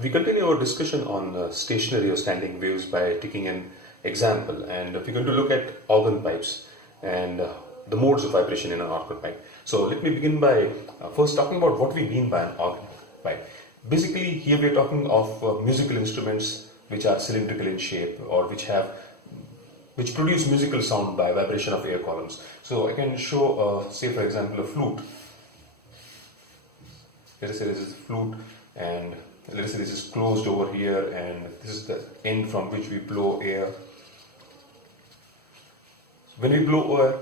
We continue our discussion on stationary or standing waves by taking an example, and we're going to look at organ pipes and the modes of vibration in an organ pipe. So let me begin by first talking about what we mean by an organ pipe. Basically, here we are talking of musical instruments which are cylindrical in shape or which produce musical sound by vibration of air columns. So I can show, say for example, a flute. Let us say this is a flute, and let us say this is closed over here, and this is the end from which we blow air. When we blow air,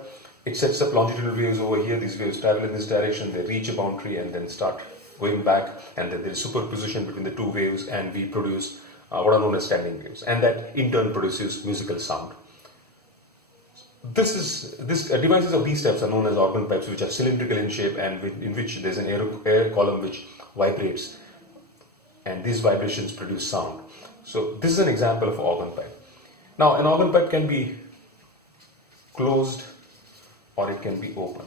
it sets up longitudinal waves over here. These waves travel in this direction, they reach a boundary and then start going back, and then there is superposition between the two waves, and we produce what are known as standing waves, and that in turn produces musical sound. Devices of these types are known as organ pipes, which are cylindrical in shape and in which there is an air column which vibrates, and these vibrations produce sound. So this is an example of organ pipe. Now an organ pipe can be closed or it can be open.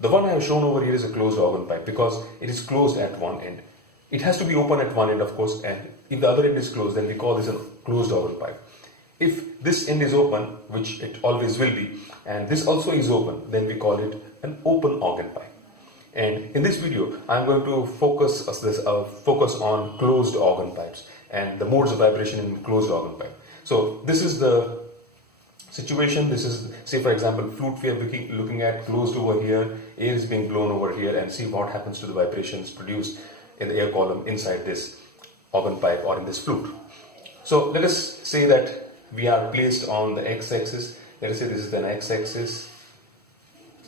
The one I have shown over here is a closed organ pipe because it is closed at one end. It has to be open at one end, of course, and if the other end is closed, then we call this a closed organ pipe. If this end is open, which it always will be, and this also is open, then we call it an open organ pipe. And in this video, I'm going to focus on closed organ pipes and the modes of vibration in closed organ pipe. So this is the situation. This is, say for example, flute we are looking at, closed over here, air is being blown over here, and see what happens to the vibrations produced in the air column inside this organ pipe or in this flute. So let us say that we are placed on the x-axis. Let us say this is an x-axis.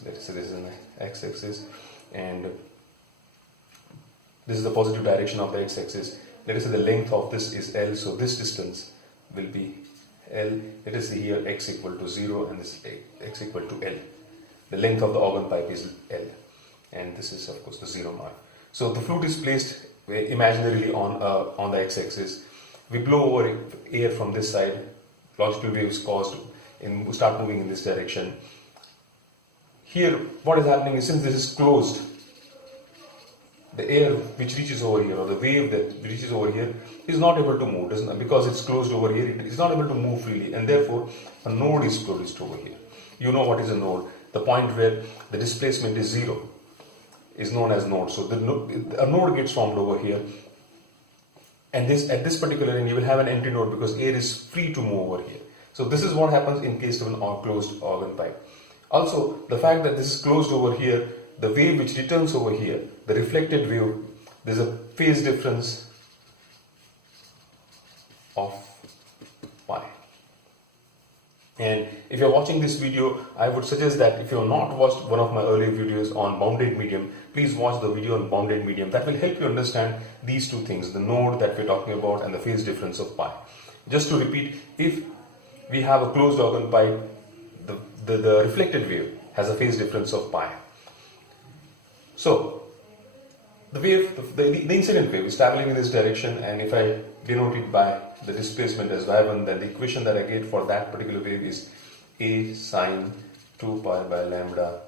Let us say this is an x-axis, and this is the positive direction of the x-axis. Let us say the length of this is L, so this distance will be L. Let us say here x equal to 0 and this x equal to L. The length of the organ pipe is L, and this is of course the 0 mark. So the flute is placed imaginarily on the x-axis. We blow over air from this side. Longitudinal waves start moving in this direction. Here, what is happening is, since this is closed, the air which reaches over here, or the wave that reaches over here, is not able to move. Because it's closed over here, it is not able to move freely, and therefore a node is produced over here. You know what is a node? The point where the displacement is 0 is known as node. So a node gets formed over here. And at this particular end, you will have an empty node because air is free to move over here. So this is what happens in case of an closed organ pipe. Also, the fact that this is closed over here, the wave which returns over here, the reflected wave, there is a phase difference of pi. And if you are watching this video, I would suggest that if you have not watched one of my earlier videos on bounded medium, please watch the video on bounded medium. That will help you understand these two things, the node that we're talking about and the phase difference of pi. Just to repeat, if we have a closed organ pipe, the reflected wave has a phase difference of pi. So the wave, the incident wave is traveling in this direction, and if I denote it by the displacement as y1, then the equation that I get for that particular wave is a sine 2 pi by lambda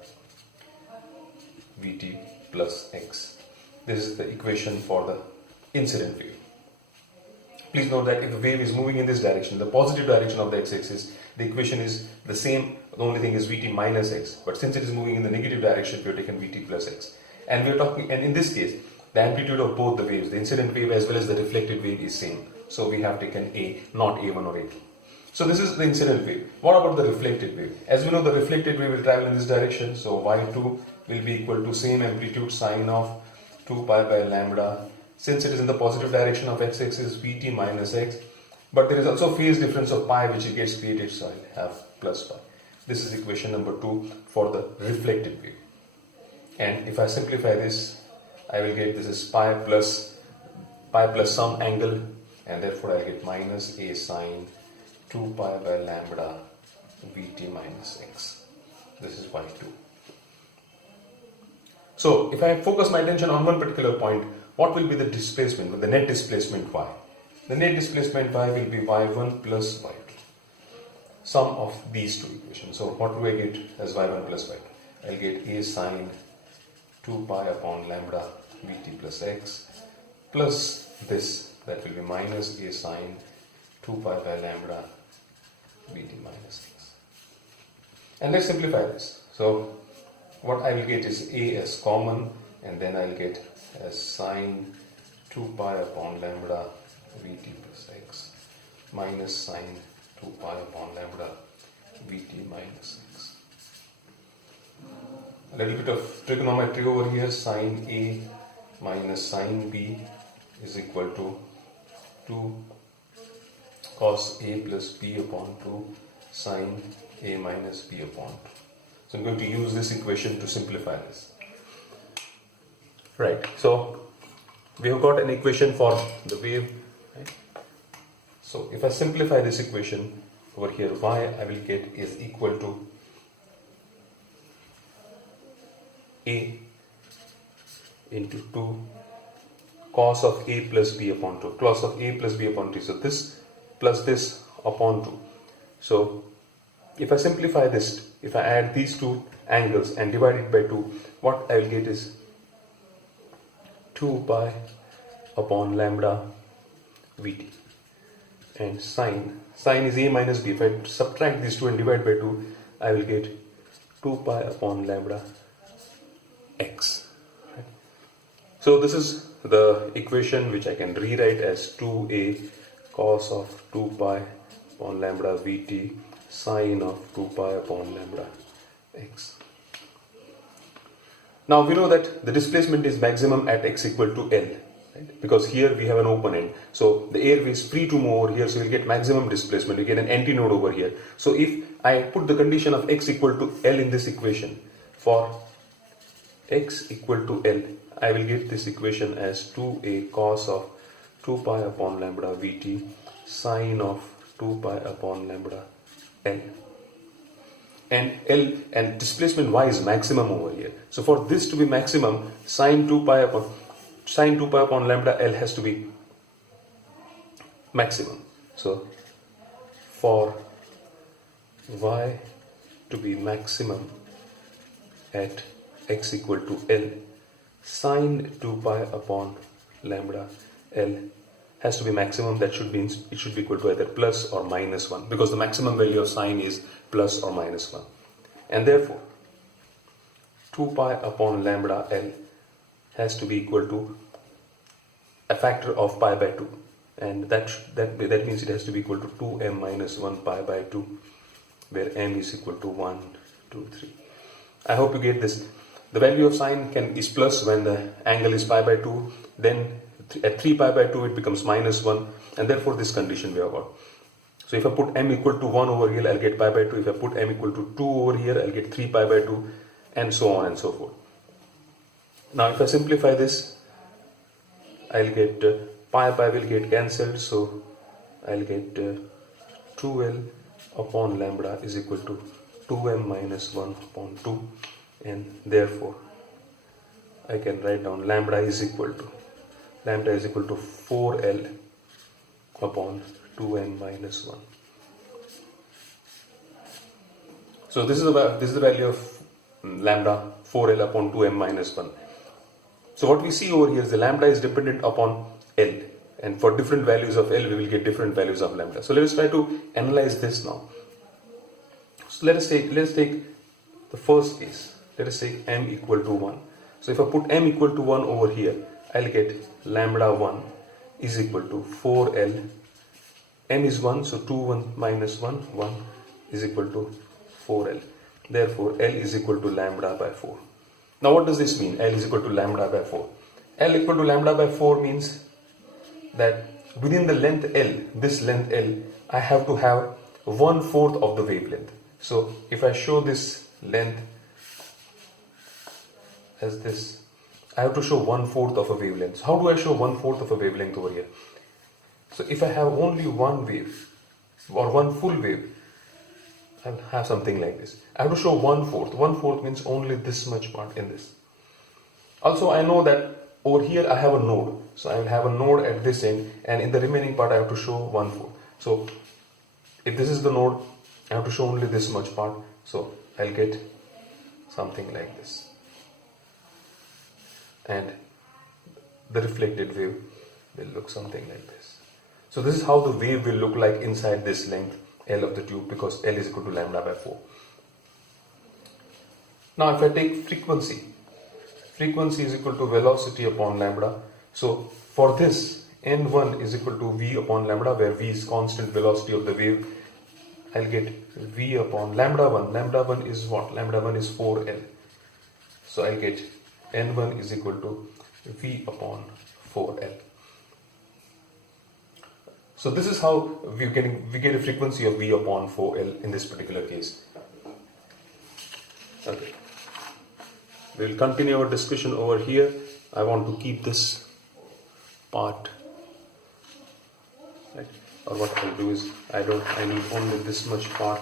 vt plus x. This is the equation for the incident wave. Please note that if the wave is moving in this direction, the positive direction of the x-axis, the equation is the same. The only thing is vt minus x. But since it is moving in the negative direction, we have taken vt plus x. And in this case, the amplitude of both the waves, the incident wave as well as the reflected wave, is same. So we have taken A, not A1 or A2. So this is the incident wave. What about the reflected wave? As we know, the reflected wave will travel in this direction. So y2 will be equal to same amplitude sine of 2 pi by lambda. Since it is in the positive direction of x-axis, vt minus x. But there is also phase difference of pi which it gets created, so I'll have plus pi. This is equation number 2 for the reflected wave. And if I simplify this, I will get this is pi plus some angle, and therefore I get minus a sine 2 pi by lambda vt minus x. This is y2. So if I focus my attention on one particular point, what will be the displacement, the net displacement y? The net displacement y will be y1 plus y2. Sum of these two equations. So what do I get as y1 plus y2? I'll get a sine 2 pi upon lambda vt plus x plus this That will be minus a sine 2 pi by lambda Vt minus x. And let's simplify this. So what I will get is a as common, and then I'll get as sine 2 pi upon lambda Vt plus x minus sine 2 pi upon lambda Vt minus x. A little bit of trigonometry over here. Sine A minus sine B is equal to 2 cos A plus B upon 2 sine A minus B upon 2. So I'm going to use this equation to simplify this. Right, so we have got an equation for the wave. Right? So if I simplify this equation over here, y I will get is equal to a into 2 cos of a plus b upon 2, cos of a plus b upon 2. So this plus this upon 2. So if I simplify this, if I add these two angles and divide it by 2, what I will get is 2 pi upon lambda Vt. And sine is a minus b. If I subtract these two and divide by 2, I will get 2 pi upon lambda x. Right? So this is the equation which I can rewrite as 2a cos of 2 pi upon lambda Vt sine of 2 pi upon lambda x. Now we know that the displacement is maximum at x equal to L. Right? Because here we have an open end, so the air is free to move over here, so we'll get maximum displacement. We get an antinode over here. So if I put the condition of x equal to L in this equation, for x equal to L, I will get this equation as 2a cos of 2 pi upon lambda Vt sine of 2 pi upon lambda L. And L and displacement y is maximum over here. So for this to be maximum, sine 2 pi upon lambda L has to be maximum. So for y to be maximum at x equal to L, sine 2 pi upon lambda L has to be maximum. That should mean it should be equal to either plus or minus 1, because the maximum value of sine is plus or minus 1. And therefore 2 pi upon lambda L has to be equal to a factor of pi by 2, and that means it has to be equal to 2m minus 1 pi by 2, where m is equal to 1, 2, 3. I hope you get this. The value of sine is plus when the angle is pi by 2, then at 3 pi by 2 it becomes minus 1, and therefore this condition we have got. So if I put m equal to 1 over here, I'll get pi by 2. If I put m equal to 2 over here, I'll get 3 pi by 2, and so on and so forth. Now if I simplify this, I'll get pi will get cancelled, so I'll get 2l upon lambda is equal to 2m minus 1 upon 2, and therefore I can write down lambda is equal to 4l upon 2m minus 1. So this is the value of lambda 4l upon 2m minus 1. So what we see over here is the lambda is dependent upon L, and for different values of L we will get different values of lambda. So let us try to analyze this now. So let us take the first case. Let us take m equal to 1. So if I put m equal to 1 over here, I'll get lambda 1 is equal to 4l. M is 1, so 2 1 minus 1 is equal to 4l. Therefore L is equal to lambda by 4. Now what does this mean? L is equal to lambda by 4. L equal to lambda by 4 means that within the length L, this length L, I have to have 1/4 of the wavelength. So if I show this length as this, I have to show 1/4 of a wavelength. So how do I show 1/4 of a wavelength over here? So if I have only one wave or one full wave, I'll have something like this. I have to show 1/4. 1/4 means only this much part in this. Also, I know that over here I have a node. So I will have a node at this end, and in the remaining part I have to show 1/4. So if this is the node, I have to show only this much part. So I'll get something like this. And the reflected wave will look something like this. So this is how the wave will look like inside this length L of the tube, because L is equal to lambda by 4. Now if I take frequency is equal to velocity upon lambda. So for this, n1 is equal to v upon lambda, where v is constant velocity of the wave. I'll get v upon lambda 1. Lambda 1 is what? Lambda 1 is 4L. So I'll get n1 is equal to v upon 4L. So this is how we get a frequency of v upon 4L in this particular case. Okay. We will continue our discussion over here. I want to keep this part, right? Or what I'll do is, I need only this much part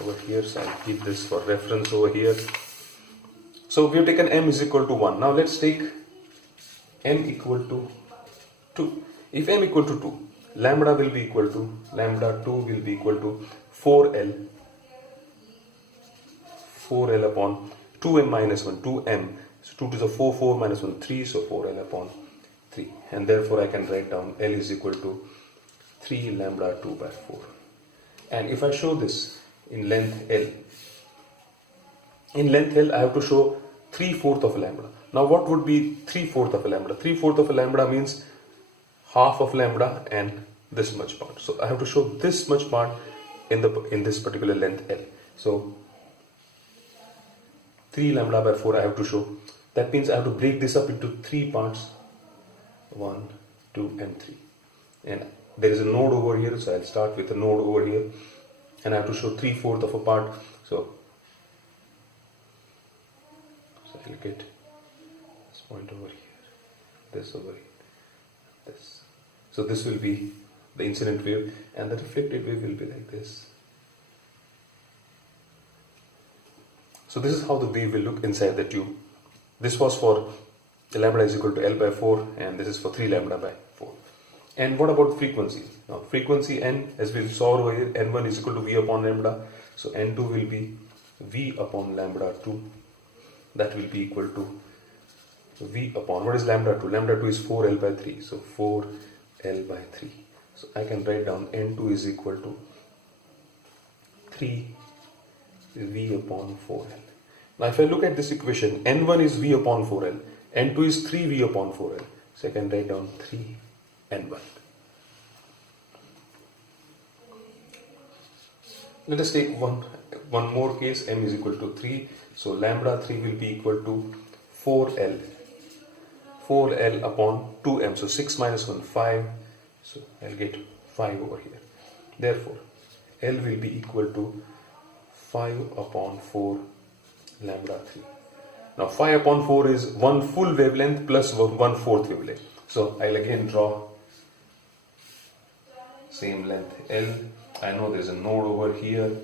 over here, so I'll keep this for reference over here. So we have taken m is equal to 1. Now let's take m equal to 2. If m equal to 2, lambda will be equal to, lambda 2 will be equal to 4L upon 2m minus 1, 2m. So 2 to the 4, 4 minus 1, 3, so 4L upon 3. And therefore I can write down L is equal to 3 lambda 2 by 4. And if I show this in length L, I have to show 3/4 of a lambda. Now what would be 3/4 of a lambda? 3/4 of a lambda means half of lambda and this much part. So I have to show this much part in this particular length L. So 3 lambda by 4 I have to show. That means I have to break this up into 3 parts. 1, 2 and 3. And there is a node over here, so I'll start with a node over here. And I have to show 3/4 of a part. So I'll get this point over here, this over here, this. So this will be the incident wave, and the reflected wave will be like this. So this is how the wave will look inside the tube. This was for lambda is equal to L by 4, and this is for 3 lambda by 4. And what about frequency? Now frequency n, as we saw over here, n1 is equal to v upon lambda. So n2 will be v upon lambda 2. That will be equal to v upon, what is lambda 2? Lambda 2 is 4L by 3. So 4L by 3. So I can write down n2 is equal to 3 v upon 4L. Now if I look at this equation, n1 is v upon 4L, n2 is 3v upon 4L. So I can write down 3n1. Let us take one more case. M is equal to 3. So lambda 3 will be equal to 4L upon 2m. So 6 minus 1, 5. So I'll get 5 over here. Therefore, L will be equal to 5 upon 4 lambda 3. Now 5 upon 4 is 1 full wavelength plus 1/4 wavelength. So I'll again draw same length L. I know there's a node over here,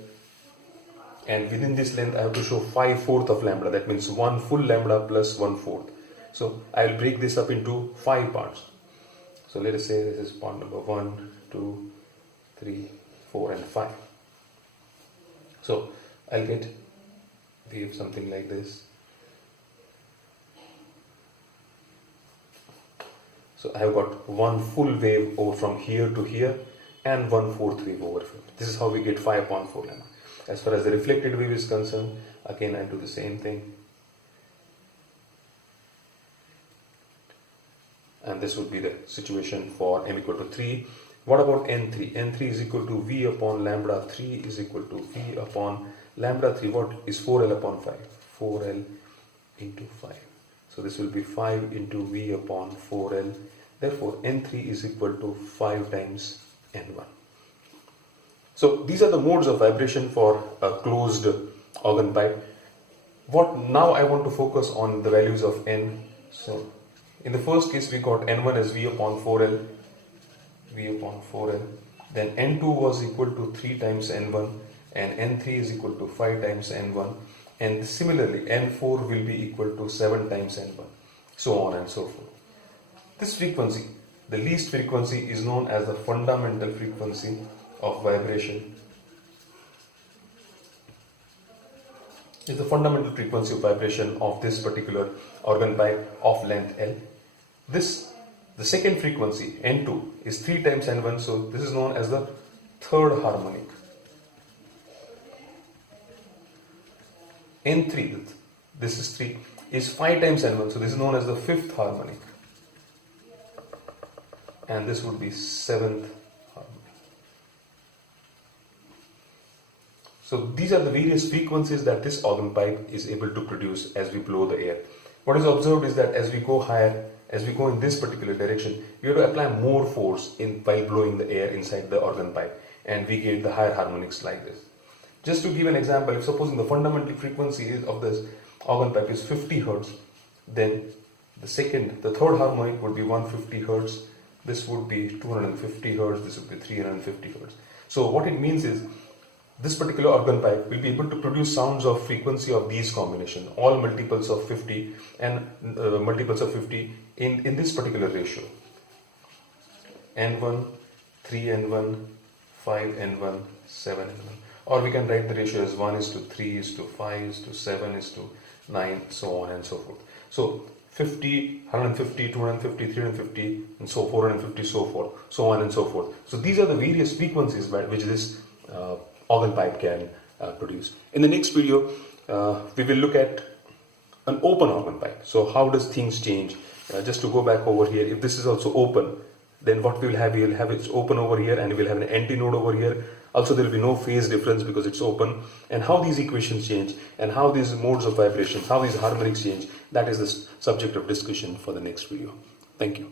and within this length I have to show 5/4 of lambda. That means 1 full lambda plus 1/4. So I'll break this up into 5 parts. So let us say this is part number 1, 2, 3, 4 and 5. So I'll get wave something like this. So I have got 1 full wave over from here to here and 1/4 wave over here. This is how we get 5 upon 4 lambda. As far as the reflected wave is concerned, again I do the same thing. And this would be the situation for m equal to 3. What about n3? n3 is equal to v upon lambda 3 is equal to v upon lambda 3. What is 4L upon 5? 4L into 5. So this will be 5 into v upon 4L. Therefore, n3 is equal to 5 times n1. So these are the modes of vibration for a closed organ pipe. Now I want to focus on the values of n. So in the first case we got n1 as v upon 4L. Then n2 was equal to 3 times n1 and n3 is equal to 5 times n1. And similarly n4 will be equal to 7 times n1. So on and so forth. This frequency, the least frequency, is known as the fundamental frequency of vibration. Is the fundamental frequency of vibration of this particular organ pipe of length L. This The second frequency, N2, is 3 times N1, so this is known as the third harmonic. N3, this is 3, is 5 times N1, so this is known as the fifth harmonic. And this would be seventh harmonic. So these are the various frequencies that this organ pipe is able to produce as we blow the air. What is observed is that as we go higher, as we go in this particular direction, we have to apply more force while blowing the air inside the organ pipe, and we get the higher harmonics like this. Just to give an example, if supposing the fundamental frequency of this organ pipe is 50 Hertz, then the third harmonic would be 150 Hertz, this would be 250 Hertz, this would be 350 Hertz. So what it means is, this particular organ pipe will be able to produce sounds of frequency of these combination, all multiples of 50 and multiples of 50 in this particular ratio. N1, 3N1, 5N1, 7N1. Or we can write the ratio as 1:3:5:7:9, so on and so forth. So 50, 150, 250, 350, and so 450, so forth, so on and so forth. So these are the various frequencies by which this organ pipe can produce. In the next video, we will look at an open organ pipe. So how does things change? Just to go back over here, if this is also open, then what we will have it's open over here, and we will have an antinode over here. Also, there will be no phase difference because it's open. And how these equations change, and how these modes of vibrations, how these harmonics change, that is the subject of discussion for the next video. Thank you.